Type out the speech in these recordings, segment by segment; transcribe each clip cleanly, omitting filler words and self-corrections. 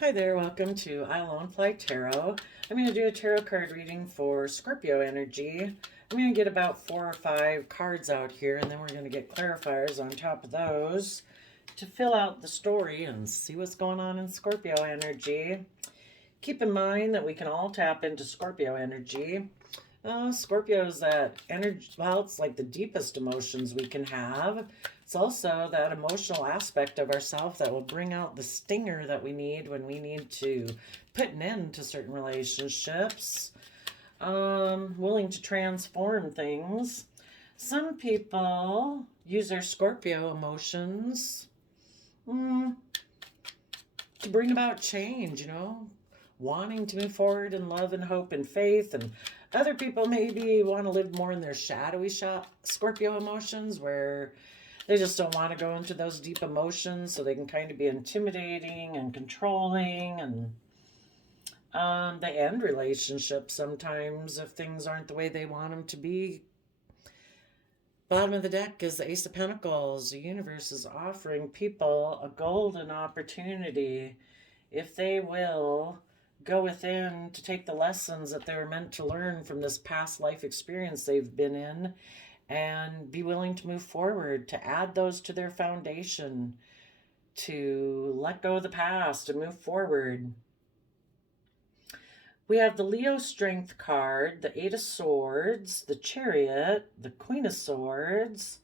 Hi there, welcome to I Alone Fly Tarot. I'm going to do a tarot card reading for Scorpio energy. I'm going to get about 4 or 5 cards out here, and then we're going to get clarifiers on top of those to fill out the story and see what's going on in Scorpio energy. Keep in mind that we can all tap into Scorpio energy. Scorpio is that energy, well, it's like the deepest emotions we can have. It's also that emotional aspect of ourselves that will bring out the stinger that we need when we need to put an end to certain relationships. Willing to transform things. Some people use their Scorpio emotions to bring about change, wanting to move forward in love and hope and faith. And other people maybe want to live more in their shadowy Scorpio emotions, where they just don't want to go into those deep emotions, so they can kind of be intimidating and controlling, and they end relationships sometimes if things aren't the way they want them to be. Bottom of the deck is the Ace of Pentacles. The universe is offering people a golden opportunity if they will go within to take the lessons that they're meant to learn from this past life experience they've been in and be willing to move forward, to add those to their foundation, to let go of the past and move forward. We have the Leo Strength card, the Eight of Swords, the Chariot, the Queen of Swords,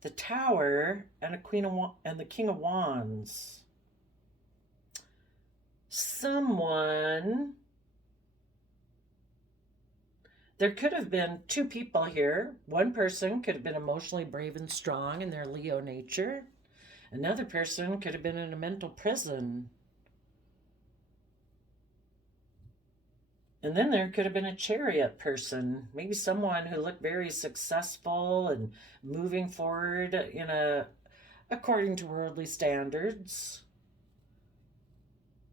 the Tower, and the King of Wands. There could have been 2 people here. One person could have been emotionally brave and strong in their Leo nature. Another person could have been in a mental prison. And then there could have been a Chariot person, maybe someone who looked very successful and moving forward according to worldly standards.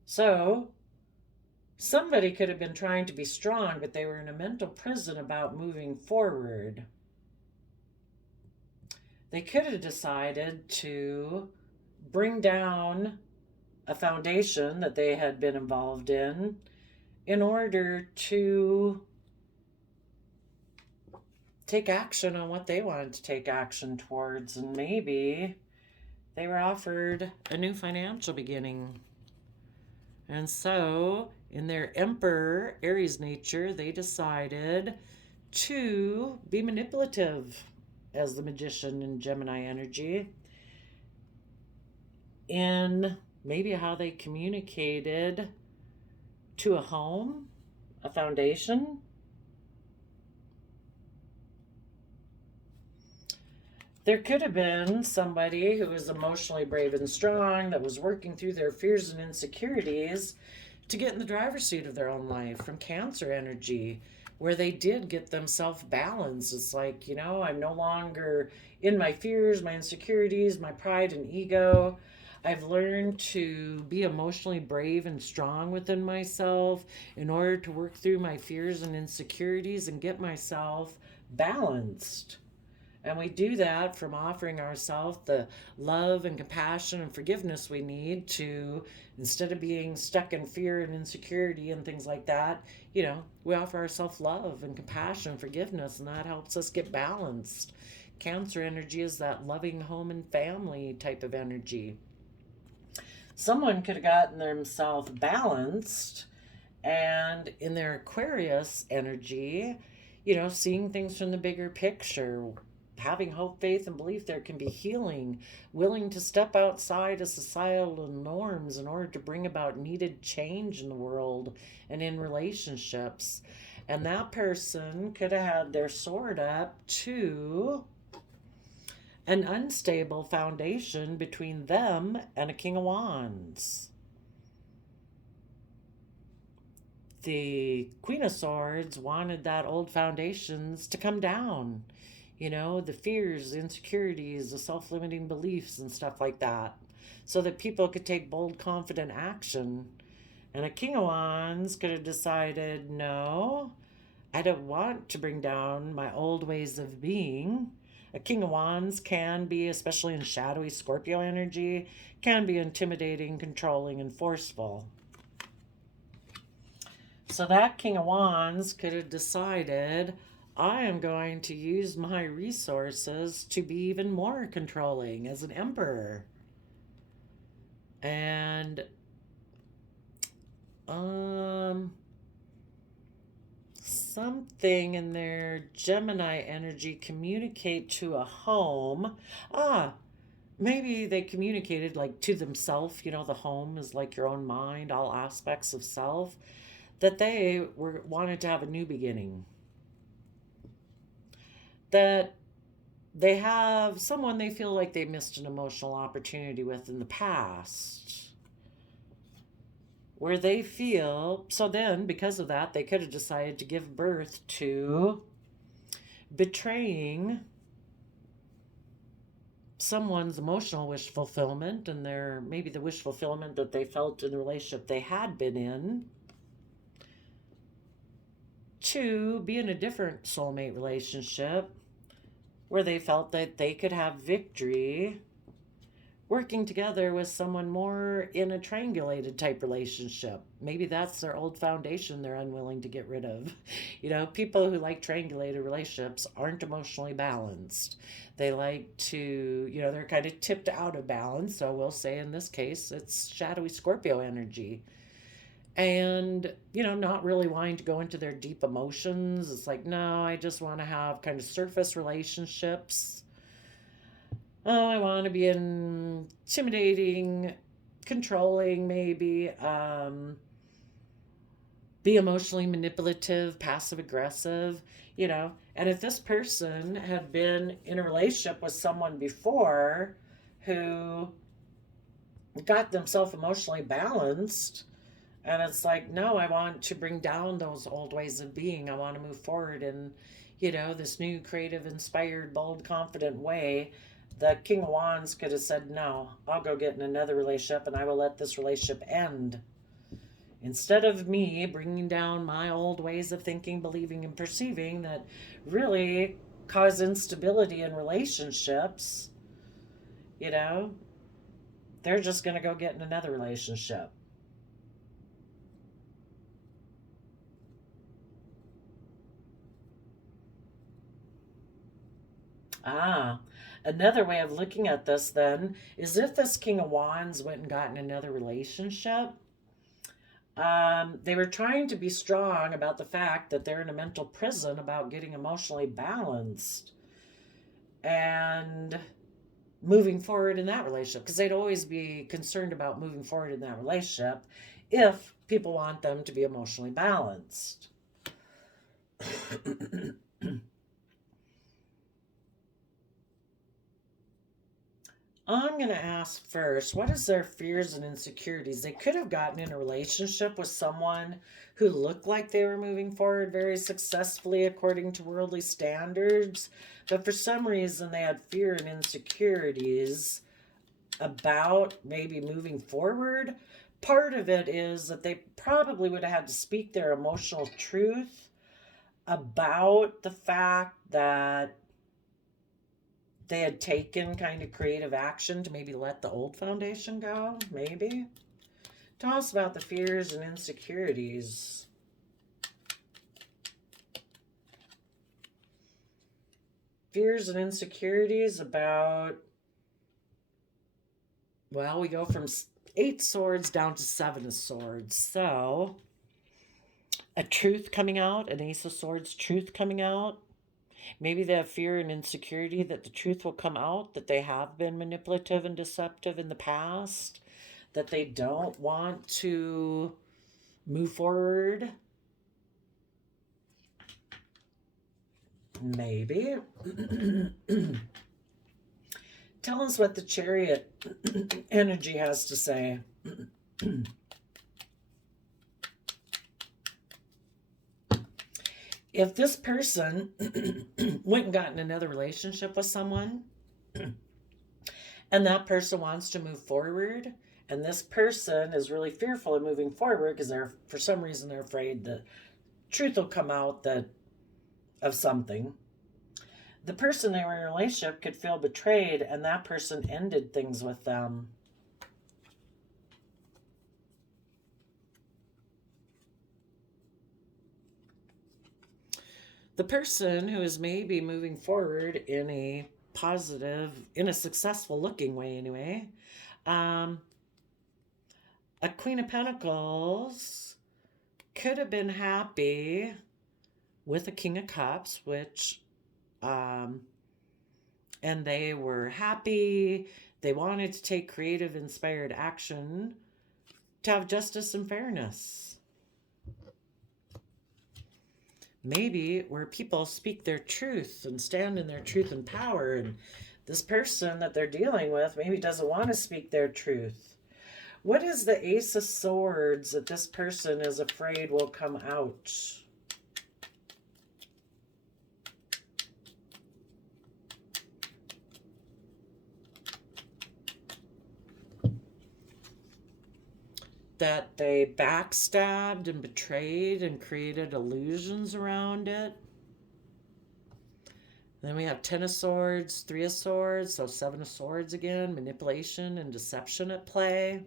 So somebody could have been trying to be strong, but they were in a mental prison about moving forward. They could have decided to bring down a foundation that they had been involved in order to take action on what they wanted to take action towards. And maybe they were offered a new financial beginning. And so, in their Emperor Aries nature, they decided to be manipulative as the Magician in Gemini energy in maybe how they communicated to a home, a foundation. There could have been somebody who was emotionally brave and strong that was working through their fears and insecurities to get in the driver's seat of their own life from Cancer energy, where they did get themselves balanced. It's like, I'm no longer in my fears, my insecurities, my pride and ego. I've learned to be emotionally brave and strong within myself in order to work through my fears and insecurities and get myself balanced. And we do that from offering ourselves the love and compassion and forgiveness we need to, instead of being stuck in fear and insecurity and things like that, we offer ourselves love and compassion and forgiveness, and that helps us get balanced. Cancer energy is that loving home and family type of energy. Someone could have gotten themselves balanced, and in their Aquarius energy, seeing things from the bigger picture, having hope, faith, and belief there can be healing, willing to step outside of societal norms in order to bring about needed change in the world and in relationships. And that person could have had their sword up to an unstable foundation between them and a King of Wands. The Queen of Swords wanted that old foundations to come down. The fears, the insecurities, the self-limiting beliefs and stuff like that, so that people could take bold, confident action. And a King of Wands could have decided, no, I don't want to bring down my old ways of being. A King of Wands can be, especially in shadowy Scorpio energy, can be intimidating, controlling, and forceful. So that King of Wands could have decided, I am going to use my resources to be even more controlling as an emperor. And something in their Gemini energy communicate to a home. Maybe they communicated like to themselves, the home is like your own mind, all aspects of self, that they wanted to have a new beginning. That they have someone they feel like they missed an emotional opportunity with in the past. Where they feel, so then because of that, they could have decided to give birth to betraying someone's emotional wish fulfillment and maybe the wish fulfillment that they felt in the relationship they had been in, to be in a different soulmate relationship where they felt that they could have victory working together with someone more in a triangulated type relationship. Maybe that's their old foundation they're unwilling to get rid of. People who like triangulated relationships aren't emotionally balanced. They like to, they're kind of tipped out of balance. So we'll say in this case, it's shadowy Scorpio energy. And, not really wanting to go into their deep emotions. It's like, no, I just want to have kind of surface relationships. Oh, I want to be intimidating, controlling, maybe, be emotionally manipulative, passive aggressive, And if this person had been in a relationship with someone before who got themselves emotionally balanced, and it's like, no, I want to bring down those old ways of being. I want to move forward in, this new, creative, inspired, bold, confident way. The King of Wands could have said, no, I'll go get in another relationship and I will let this relationship end. Instead of me bringing down my old ways of thinking, believing, and perceiving that really cause instability in relationships, they're just going to go get in another relationship. Another way of looking at this then is if this King of Wands went and got in another relationship, they were trying to be strong about the fact that they're in a mental prison about getting emotionally balanced and moving forward in that relationship, because they'd always be concerned about moving forward in that relationship if people want them to be emotionally balanced. I'm going to ask first, what is their fears and insecurities? They could have gotten in a relationship with someone who looked like they were moving forward very successfully according to worldly standards, but for some reason they had fear and insecurities about maybe moving forward. Part of it is that they probably would have had to speak their emotional truth about the fact that they had taken kind of creative action to maybe let the old foundation go, maybe. Tell us about the fears and insecurities. Fears and insecurities about, well, we go from 8 swords down to 7 of swords. So, a truth coming out, an Ace of Swords truth coming out. Maybe they have fear and insecurity that the truth will come out, that they have been manipulative and deceptive in the past, that they don't want to move forward. Maybe. Tell us what the Chariot energy has to say. If this person went and got in another relationship with someone and that person wants to move forward and this person is really fearful of moving forward because for some reason they're afraid the truth will come out of something, the person they were in a relationship could feel betrayed and that person ended things with them. The person who is maybe moving forward in a positive, in a successful looking way anyway. A Queen of Pentacles could have been happy with a King of Cups, which, and they were happy. They wanted to take creative, inspired action to have justice and fairness. Maybe where people speak their truth and stand in their truth and power, and this person that they're dealing with maybe doesn't want to speak their truth. What is the Ace of Swords that this person is afraid will come out? That they backstabbed and betrayed and created illusions around it. Then we have 10 of Swords, 3 of Swords, so 7 of Swords again, manipulation and deception at play.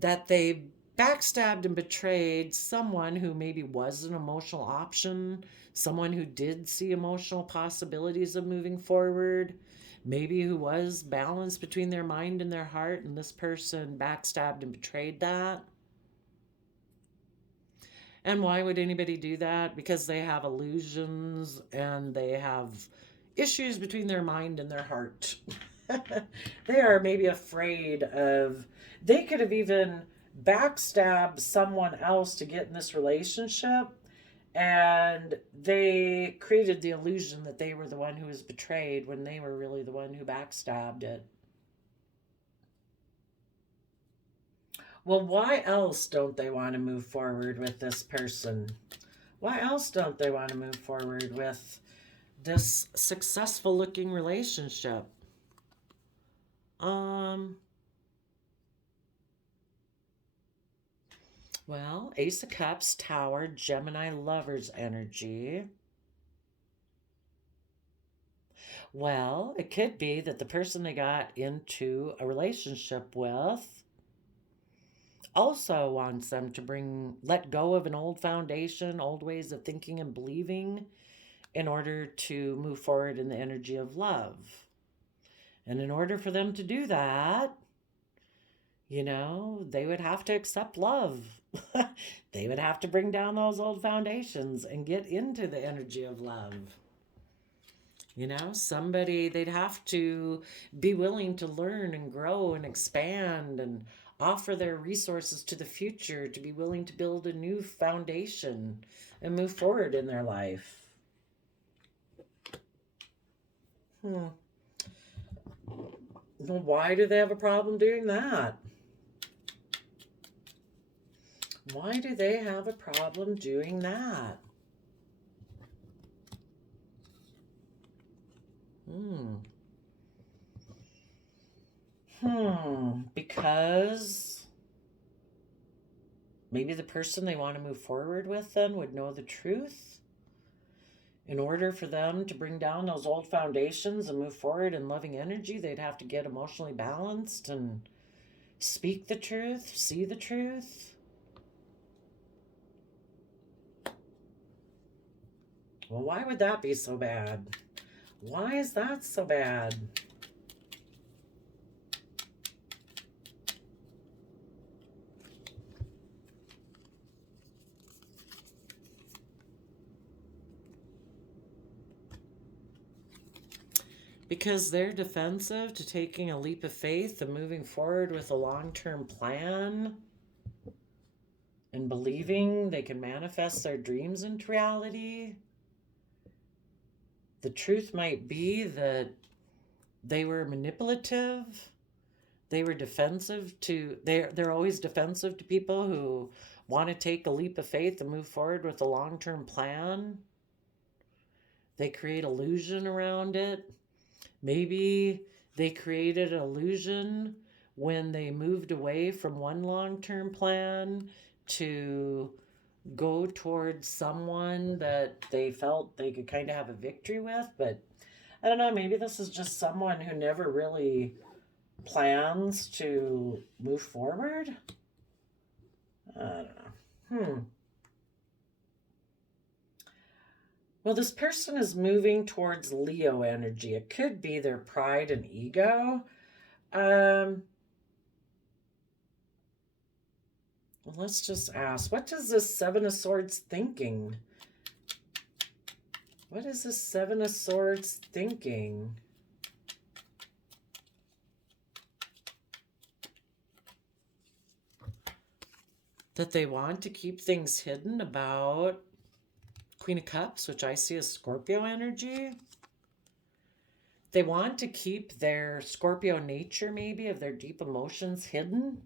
That they backstabbed and betrayed someone who maybe was an emotional option, someone who did see emotional possibilities of moving forward, maybe who was balanced between their mind and their heart, and this person backstabbed and betrayed that. And why would anybody do that? Because they have illusions and they have issues between their mind and their heart. They are maybe afraid of, they could have even backstabbed someone else to get in this relationship, and they created the illusion that they were the one who was betrayed when they were really the one who backstabbed it. Well, why else don't they want to move forward with this person? Why else don't they want to move forward with this successful looking relationship? Well, Ace of Cups, Tower, Gemini, Lovers energy. Well, it could be that the person they got into a relationship with also wants them to let go of an old foundation, old ways of thinking and believing in order to move forward in the energy of love. And in order for them to do that, they would have to accept love. They would have to bring down those old foundations and get into the energy of love. They'd have to be willing to learn and grow and expand and offer their resources to the future, to be willing to build a new foundation and move forward in their life. Well, why do they have a problem doing that? Why do they have a problem doing that? Because maybe the person they want to move forward with then would know the truth. In order for them to bring down those old foundations and move forward in loving energy, they'd have to get emotionally balanced and speak the truth, see the truth. Well, why would that be so bad? Why is that so bad? Because they're defensive to taking a leap of faith and moving forward with a long-term plan and believing they can manifest their dreams into reality. The truth might be that they were manipulative. They were defensive to, they're always defensive to people who want to take a leap of faith and move forward with a long-term plan. They create illusion around it. Maybe they created an illusion when they moved away from one long-term plan to go towards someone that they felt they could kind of have a victory with. But I don't know, maybe this is just someone who never really plans to move forward. I don't know. Well, this person is moving towards Leo energy. It could be their pride and ego. Well, let's just ask, what is this Seven of Swords thinking? What is this Seven of Swords thinking? That they want to keep things hidden about Queen of Cups, which I see as Scorpio energy. They want to keep their Scorpio nature, maybe, of their deep emotions hidden.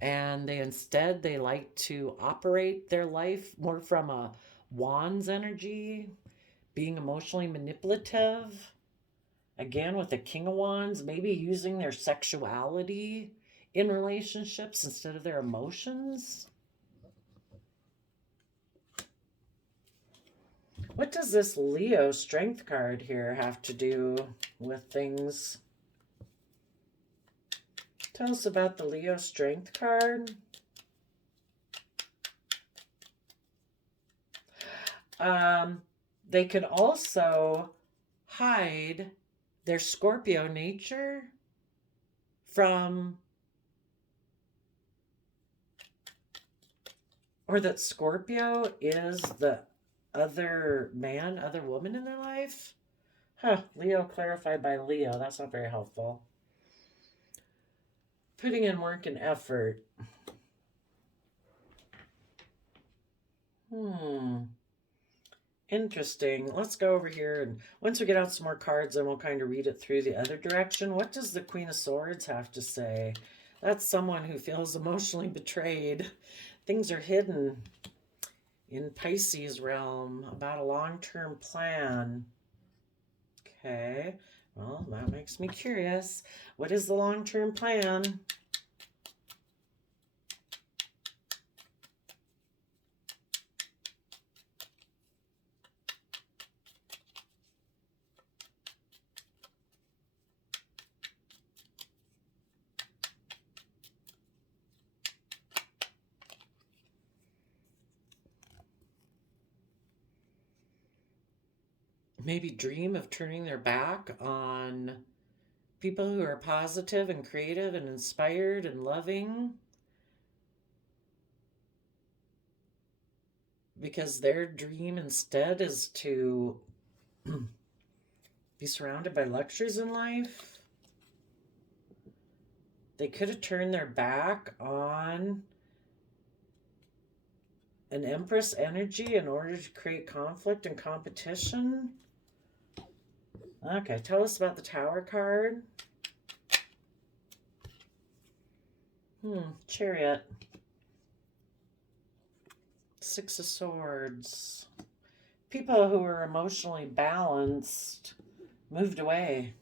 And they like to operate their life more from a Wands energy, being emotionally manipulative. Again, with the King of Wands, maybe using their sexuality in relationships instead of their emotions. What does this Leo strength card here have to do with things? Tell us about the Leo strength card. They could also hide their Scorpio nature from, or that Scorpio is the other man, other woman in their life. Leo clarified by Leo. That's not very helpful. Putting in work and effort. Interesting. Let's go over here, and once we get out some more cards, then we'll kind of read it through the other direction. What does the Queen of Swords have to say? That's someone who feels emotionally betrayed. Things are hidden in Pisces realm about a long-term plan. Okay, well, that makes me curious. What is the long-term plan? Maybe dream of turning their back on people who are positive and creative and inspired and loving, because their dream instead is to be surrounded by luxuries in life. They could have turned their back on an Empress energy in order to create conflict and competition. Okay, tell us about the Tower card. Chariot. Six of Swords. People who are emotionally balanced moved away.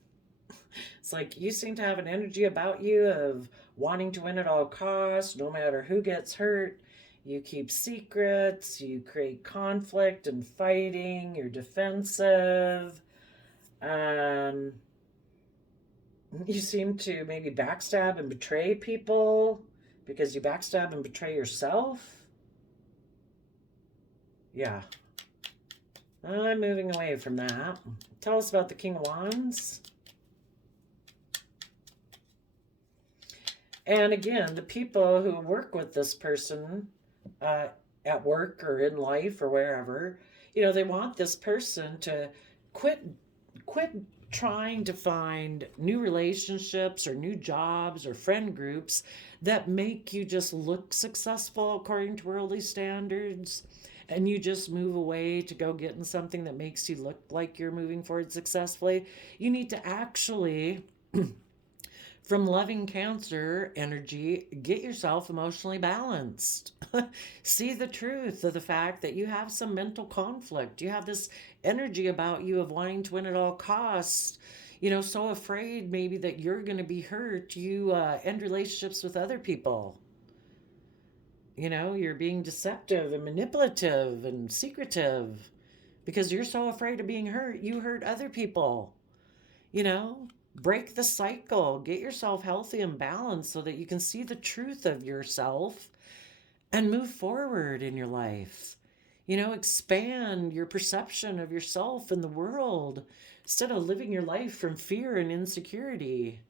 It's like you seem to have an energy about you of wanting to win at all costs, no matter who gets hurt. You keep secrets, you create conflict and fighting, you're defensive. You seem to maybe backstab and betray people because you backstab and betray yourself. Yeah. I'm moving away from that. Tell us about the King of Wands. And again, the people who work with this person at work or in life or wherever, they want this person to quit trying to find new relationships or new jobs or friend groups that make you just look successful according to worldly standards, and you just move away to go get in something that makes you look like you're moving forward successfully. You need to actually from loving Cancer energy, get yourself emotionally balanced. See the truth of the fact that you have some mental conflict. You have this energy about you of wanting to win at all costs. So afraid maybe that you're going to be hurt. You end relationships with other people. You're being deceptive and manipulative and secretive because you're so afraid of being hurt. You hurt other people. Break the cycle, get yourself healthy and balanced so that you can see the truth of yourself and move forward in your life. Expand your perception of yourself and the world instead of living your life from fear and insecurity.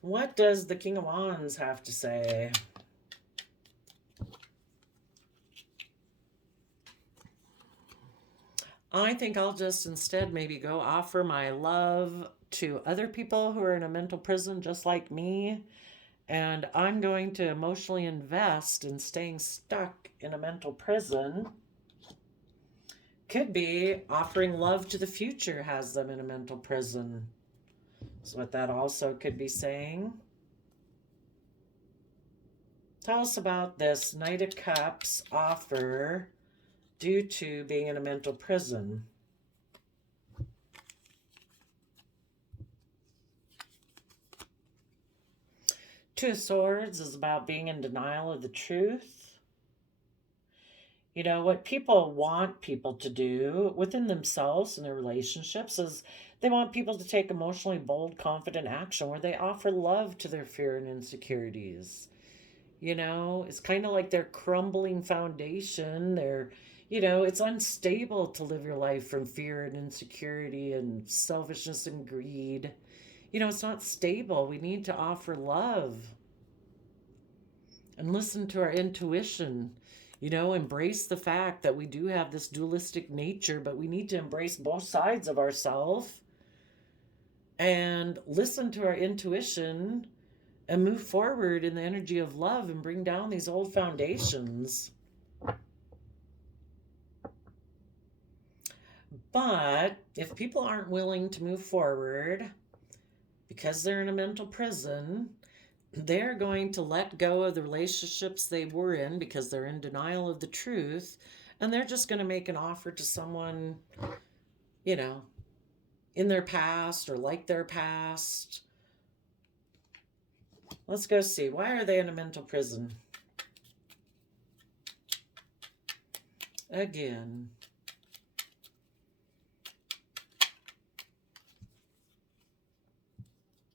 What does the King of Wands have to say? I think I'll just instead maybe go offer my love to other people who are in a mental prison just like me. And I'm going to emotionally invest in staying stuck in a mental prison. Could be offering love to the future has them in a mental prison. That's what that also could be saying. Tell us about this Knight of Cups offer due to being in a mental prison. Two of Swords is about being in denial of the truth. What people want people to do within themselves and their relationships is they want people to take emotionally bold, confident action where they offer love to their fear and insecurities. It's kind of like their crumbling foundation. It's unstable to live your life from fear and insecurity and selfishness and greed. It's not stable. We need to offer love and listen to our intuition. Embrace the fact that we do have this dualistic nature, but we need to embrace both sides of ourselves and listen to our intuition and move forward in the energy of love and bring down these old foundations. But if people aren't willing to move forward because they're in a mental prison, they're going to let go of the relationships they were in because they're in denial of the truth, and they're just going to make an offer to someone, in their past or like their past. Let's go see. Why are they in a mental prison? Again.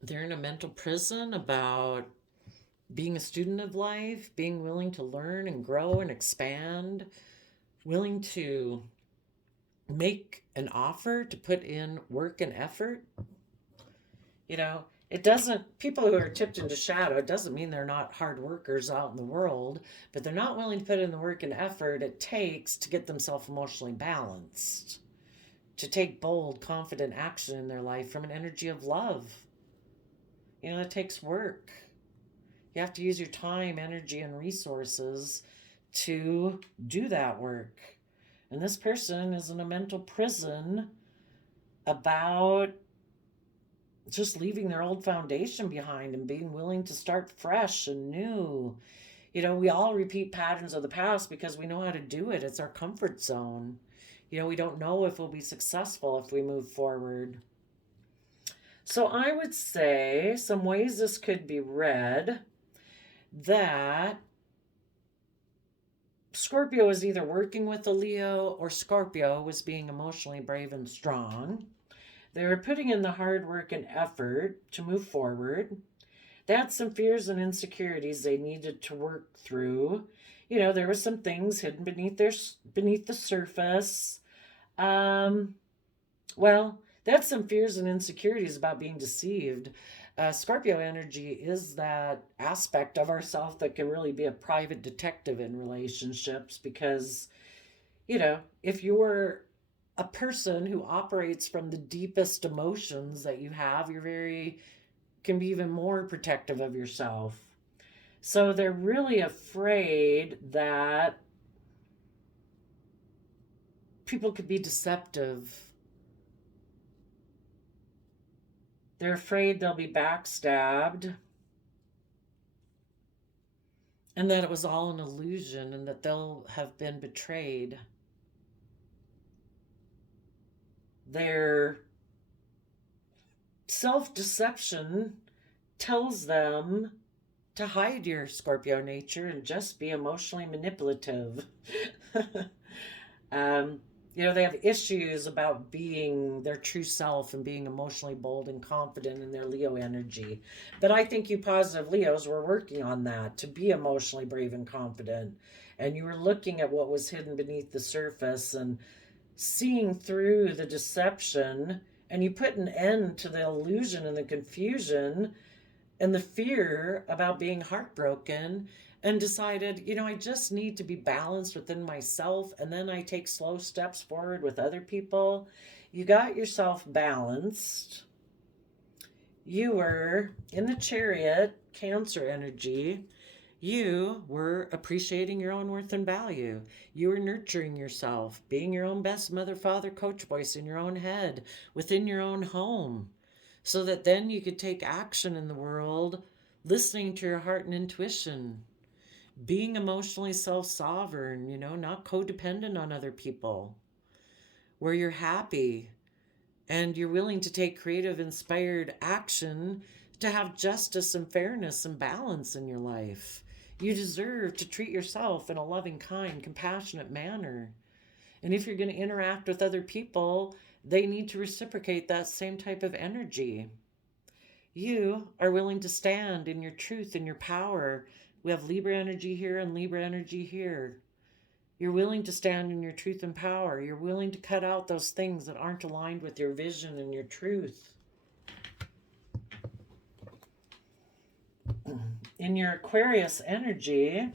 They're in a mental prison about being a student of life, being willing to learn and grow and expand, willing to make an offer to put in work and effort. It doesn't, people who are tipped into shadow, it doesn't mean they're not hard workers out in the world, but they're not willing to put in the work and effort it takes to get themselves emotionally balanced, to take bold, confident action in their life from an energy of love. It takes work. You have to use your time, energy, and resources to do that work. And this person is in a mental prison about just leaving their old foundation behind and being willing to start fresh and new. We all repeat patterns of the past because we know how to do it. It's our comfort zone. We don't know if we'll be successful if we move forward. So I would say some ways this could be read, that Scorpio was either working with a Leo or Scorpio was being emotionally brave and strong. They were putting in the hard work and effort to move forward. They had some fears and insecurities they needed to work through. There were some things hidden beneath the surface. They had some fears and insecurities about being deceived. Scorpio energy is that aspect of ourself that can really be a private detective in relationships because, if you're a person who operates from the deepest emotions that you have, can be even more protective of yourself. So they're really afraid that people could be deceptive. They're afraid they'll be backstabbed and that it was all an illusion and that they'll have been betrayed. Their self-deception tells them to hide your Scorpio nature and just be emotionally manipulative. You know, they have issues about being their true self and being emotionally bold and confident in their Leo energy. But I think you positive Leos were working on that to be emotionally brave and confident. And you were looking at what was hidden beneath the surface and seeing through the deception. And you put an end to the illusion and the confusion and the fear about being heartbroken and decided, you know, I just need to be balanced within myself. And then I take slow steps forward with other people. You got yourself balanced. You were in the chariot, Cancer energy. You were appreciating your own worth and value. You were nurturing yourself, being your own best mother, father, coach voice in your own head, within your own home, so that then you could take action in the world, listening to your heart and intuition, being emotionally self sovereign, you know, not codependent on other people, where you're happy and you're willing to take creative, inspired action to have justice and fairness and balance in your life. You deserve to treat yourself in a loving, kind, compassionate manner. And if you're going to interact with other people, they need to reciprocate that same type of energy. You are willing to stand in your truth and your power. We have Libra energy here and Libra energy here. You're willing to stand in your truth and power. You're willing to cut out those things that aren't aligned with your vision and your truth. In your Aquarius energy,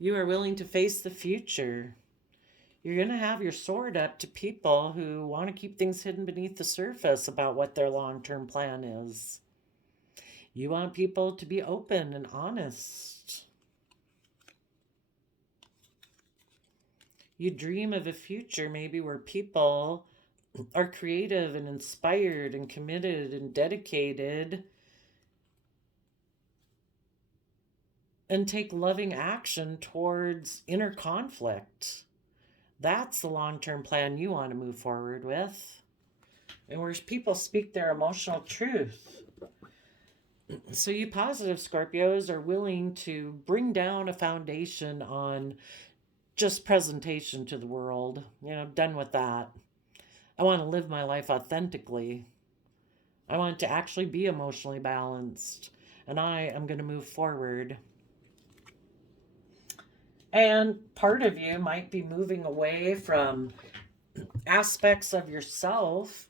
you are willing to face the future. You're going to have your sword up to people who want to keep things hidden beneath the surface about what their long-term plan is. You want people to be open and honest. You dream of a future maybe where people are creative and inspired and committed and dedicated and take loving action towards inner conflict. That's the long-term plan you want to move forward with. And where people speak their emotional truth. So you positive Scorpios are willing to bring down a foundation on just presentation to the world. You know, done with that. I want to live my life authentically. I want to actually be emotionally balanced. And I am going to move forward. And part of you might be moving away from aspects of yourself.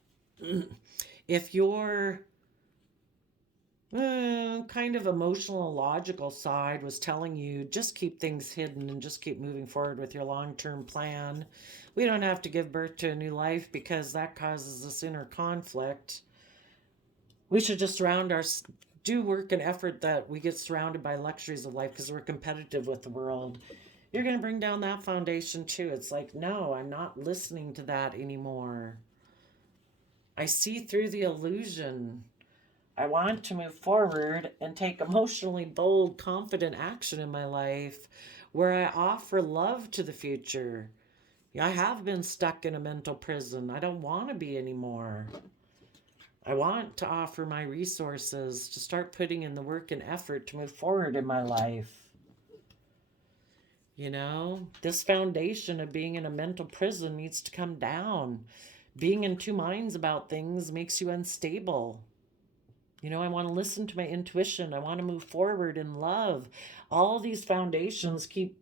If your kind of emotional, logical side was telling you just keep things hidden and just keep moving forward with your long-term plan. We don't have to give birth to a new life because that causes this inner conflict. We should just do work and effort that we get surrounded by luxuries of life because we're competitive with the world. You're going to bring down that foundation too. It's like, no, I'm not listening to that anymore. I see through the illusion. I want to move forward and take emotionally bold, confident action in my life where I offer love to the future. I have been stuck in a mental prison. I don't want to be anymore. I want to offer my resources to start putting in the work and effort to move forward in my life. You know, this foundation of being in a mental prison needs to come down. Being in two minds about things makes you unstable. You know, I want to listen to my intuition. I want to move forward in love. All these foundations keep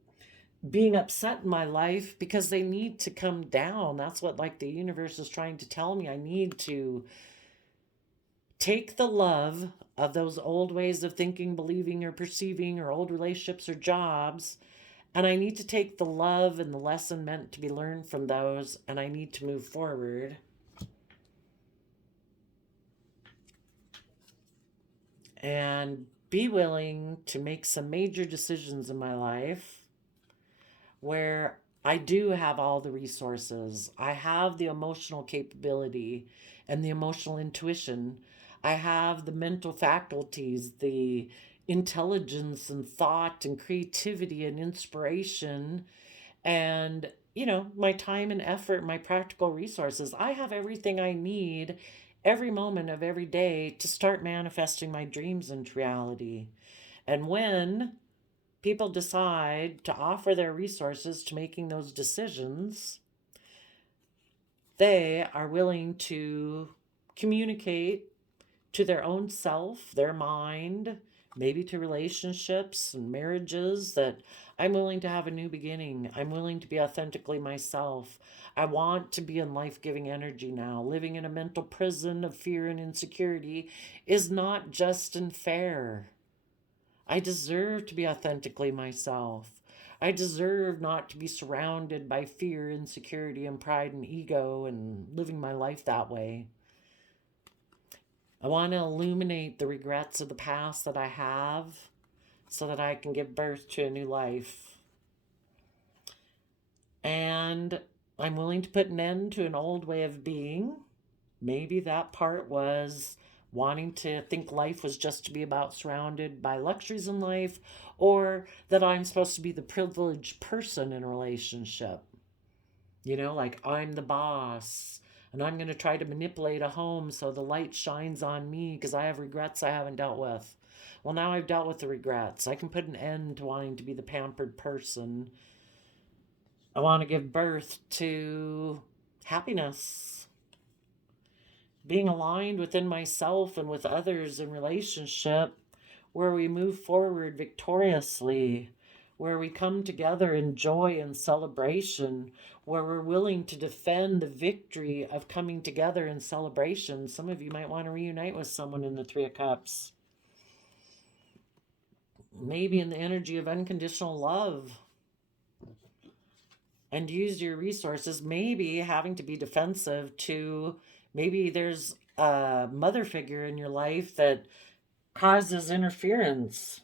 being upset in my life because they need to come down. That's what like the universe is trying to tell me. I need to take the love of those old ways of thinking, believing, or perceiving, or old relationships or jobs, and I need to take the love and the lesson meant to be learned from those, and I need to move forward. And be willing to make some major decisions in my life where I do have all the resources. I have the emotional capability and the emotional intuition. I have the mental faculties, the intelligence and thought and creativity and inspiration and, you know, my time and effort, my practical resources. I have everything I need every moment of every day to start manifesting my dreams into reality. And when people decide to offer their resources to making those decisions, they are willing to communicate to their own self, their mind, maybe to relationships and marriages, that I'm willing to have a new beginning. I'm willing to be authentically myself. I want to be in life giving energy now. Living in a mental prison of fear and insecurity is not just and fair. I deserve to be authentically myself. I deserve not to be surrounded by fear, insecurity, and pride and ego and living my life that way. I want to illuminate the regrets of the past that I have so that I can give birth to a new life. And I'm willing to put an end to an old way of being. Maybe that part was wanting to think life was just to be about surrounded by luxuries in life, or that I'm supposed to be the privileged person in a relationship. You know, like I'm the boss and I'm going to try to manipulate a home so the light shines on me because I have regrets I haven't dealt with. Well, now I've dealt with the regrets. I can put an end to wanting to be the pampered person. I want to give birth to happiness, being aligned within myself and with others in relationship, where we move forward victoriously, where we come together in joy and celebration, where we're willing to defend the victory of coming together in celebration. Some of you might want to reunite with someone in the Three of Cups. Maybe in the energy of unconditional love. And use your resources, maybe having to be defensive to, maybe there's a mother figure in your life that causes interference,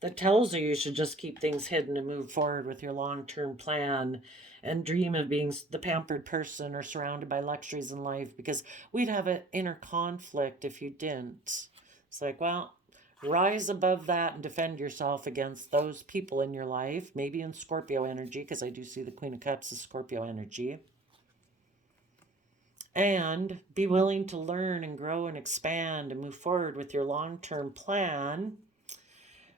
that tells you should just keep things hidden and move forward with your long-term plan and dream of being the pampered person or surrounded by luxuries in life, because we'd have an inner conflict if you didn't. It's like, well, rise above that and defend yourself against those people in your life, maybe in Scorpio energy, because I do see the Queen of Cups as Scorpio energy. And be willing to learn and grow and expand and move forward with your long-term plan,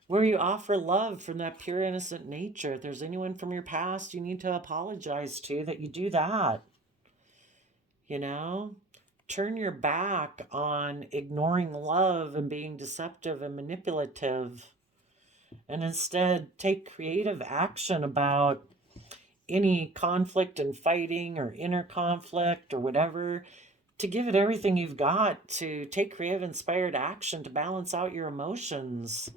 where you offer love from that pure, innocent nature. If there's anyone from your past you need to apologize to, that you do that. You know? Turn your back on ignoring love and being deceptive and manipulative, and instead take creative action about any conflict and fighting or inner conflict or whatever, to give it everything you've got, to take creative, inspired action to balance out your emotions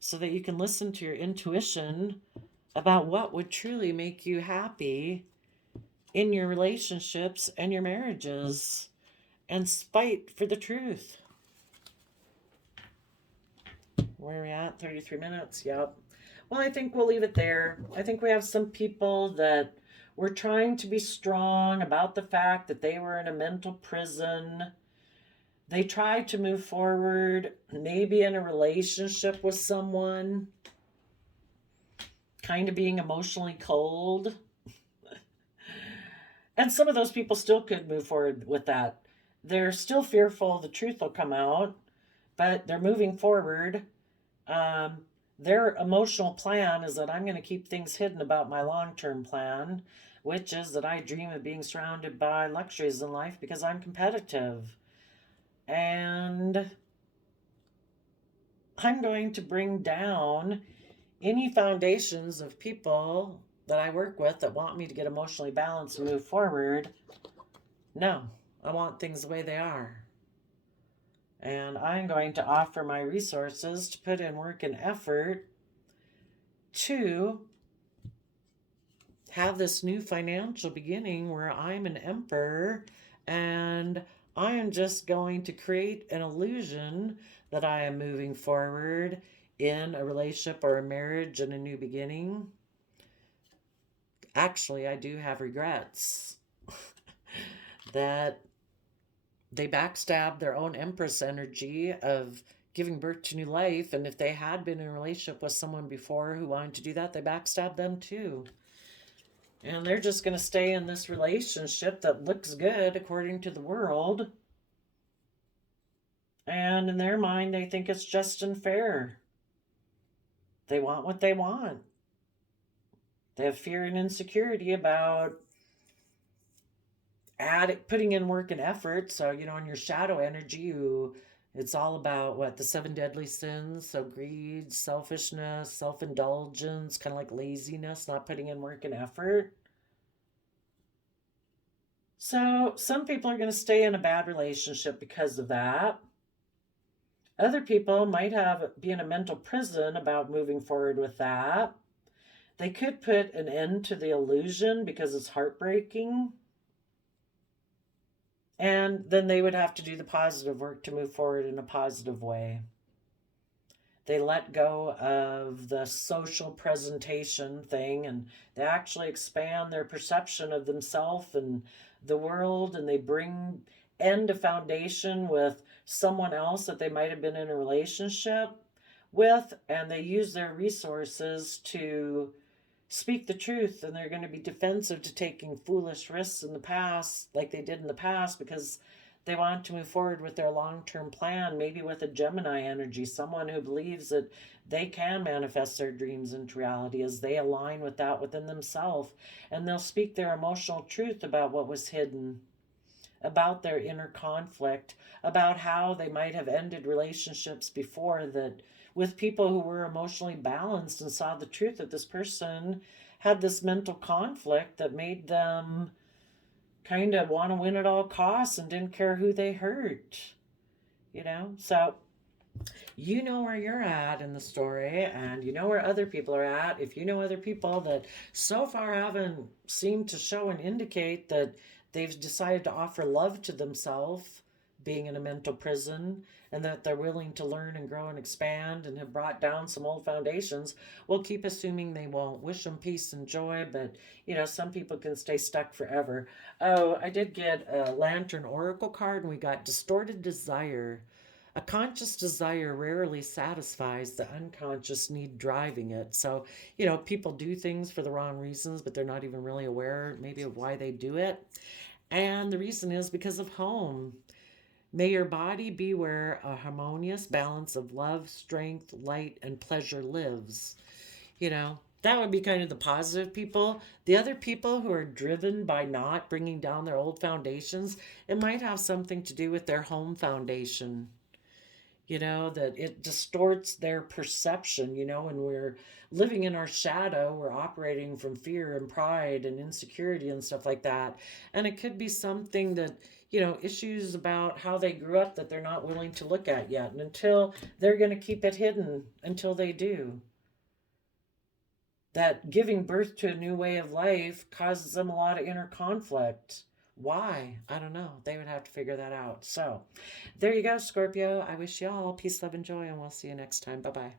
so that you can listen to your intuition about what would truly make you happy in your relationships and your marriages, and fight for the truth. Where are we at? 33 minutes? Yep. Well, I think we'll leave it there. I think we have some people that were trying to be strong about the fact that they were in a mental prison. They tried to move forward, maybe in a relationship with someone, kind of being emotionally cold. And some of those people still could move forward with that. They're still fearful the truth will come out, but they're moving forward. Their emotional plan is that I'm going to keep things hidden about my long-term plan, which is that I dream of being surrounded by luxuries in life because I'm competitive. And I'm going to bring down any foundations of people that I work with that want me to get emotionally balanced and move forward. No, I want things the way they are. And I'm going to offer my resources to put in work and effort to have this new financial beginning where I'm an emperor, and I am just going to create an illusion that I am moving forward in a relationship or a marriage and a new beginning. Actually, I do have regrets that they backstabbed their own empress energy of giving birth to new life. And if they had been in a relationship with someone before who wanted to do that, they backstabbed them too. And they're just going to stay in this relationship that looks good according to the world. And in their mind, they think it's just and fair. They want what they want. They have fear and insecurity about putting in work and effort. So, you know, in your shadow energy, it's all about what? The seven deadly sins. So greed, selfishness, self-indulgence, kind of like laziness, not putting in work and effort. So some people are going to stay in a bad relationship because of that. Other people might be in a mental prison about moving forward with that. They could put an end to the illusion because it's heartbreaking. And then they would have to do the positive work to move forward in a positive way. They let go of the social presentation thing and they actually expand their perception of themselves and the world, and they bring end a foundation with someone else that they might have been in a relationship with, and they use their resources to speak the truth, and they're going to be defensive to taking foolish risks in the past like they did in the past because they want to move forward with their long-term plan, maybe with a Gemini energy, someone who believes that they can manifest their dreams into reality as they align with that within themselves, and they'll speak their emotional truth about what was hidden, about their inner conflict, about how they might have ended relationships before that with people who were emotionally balanced and saw the truth that this person had this mental conflict that made them kind of want to win at all costs and didn't care who they hurt, you know? So you know where you're at in the story, and you know where other people are at. If you know other people that so far haven't seemed to show and indicate that they've decided to offer love to themselves, being in a mental prison, and that they're willing to learn and grow and expand and have brought down some old foundations, we'll keep assuming they won't. Wish them peace and joy, but you know, some people can stay stuck forever. Oh, I did get a Lantern Oracle card, and we got distorted desire. A conscious desire rarely satisfies the unconscious need driving it. So, you know, people do things for the wrong reasons, but they're not even really aware maybe of why they do it. And the reason is because of home. May your body be where a harmonious balance of love, strength, light, and pleasure lives. You know, that would be kind of the positive people. The other people who are driven by not bringing down their old foundations, it might have something to do with their home foundation. You know, that it distorts their perception. You know, when we're living in our shadow, we're operating from fear and pride and insecurity and stuff like that. And it could be something that, you know, issues about how they grew up that they're not willing to look at yet. And until they're going to keep it hidden until they do. That giving birth to a new way of life causes them a lot of inner conflict. Why? I don't know. They would have to figure that out. So there you go, Scorpio. I wish you all peace, love, and joy, and we'll see you next time. Bye-bye.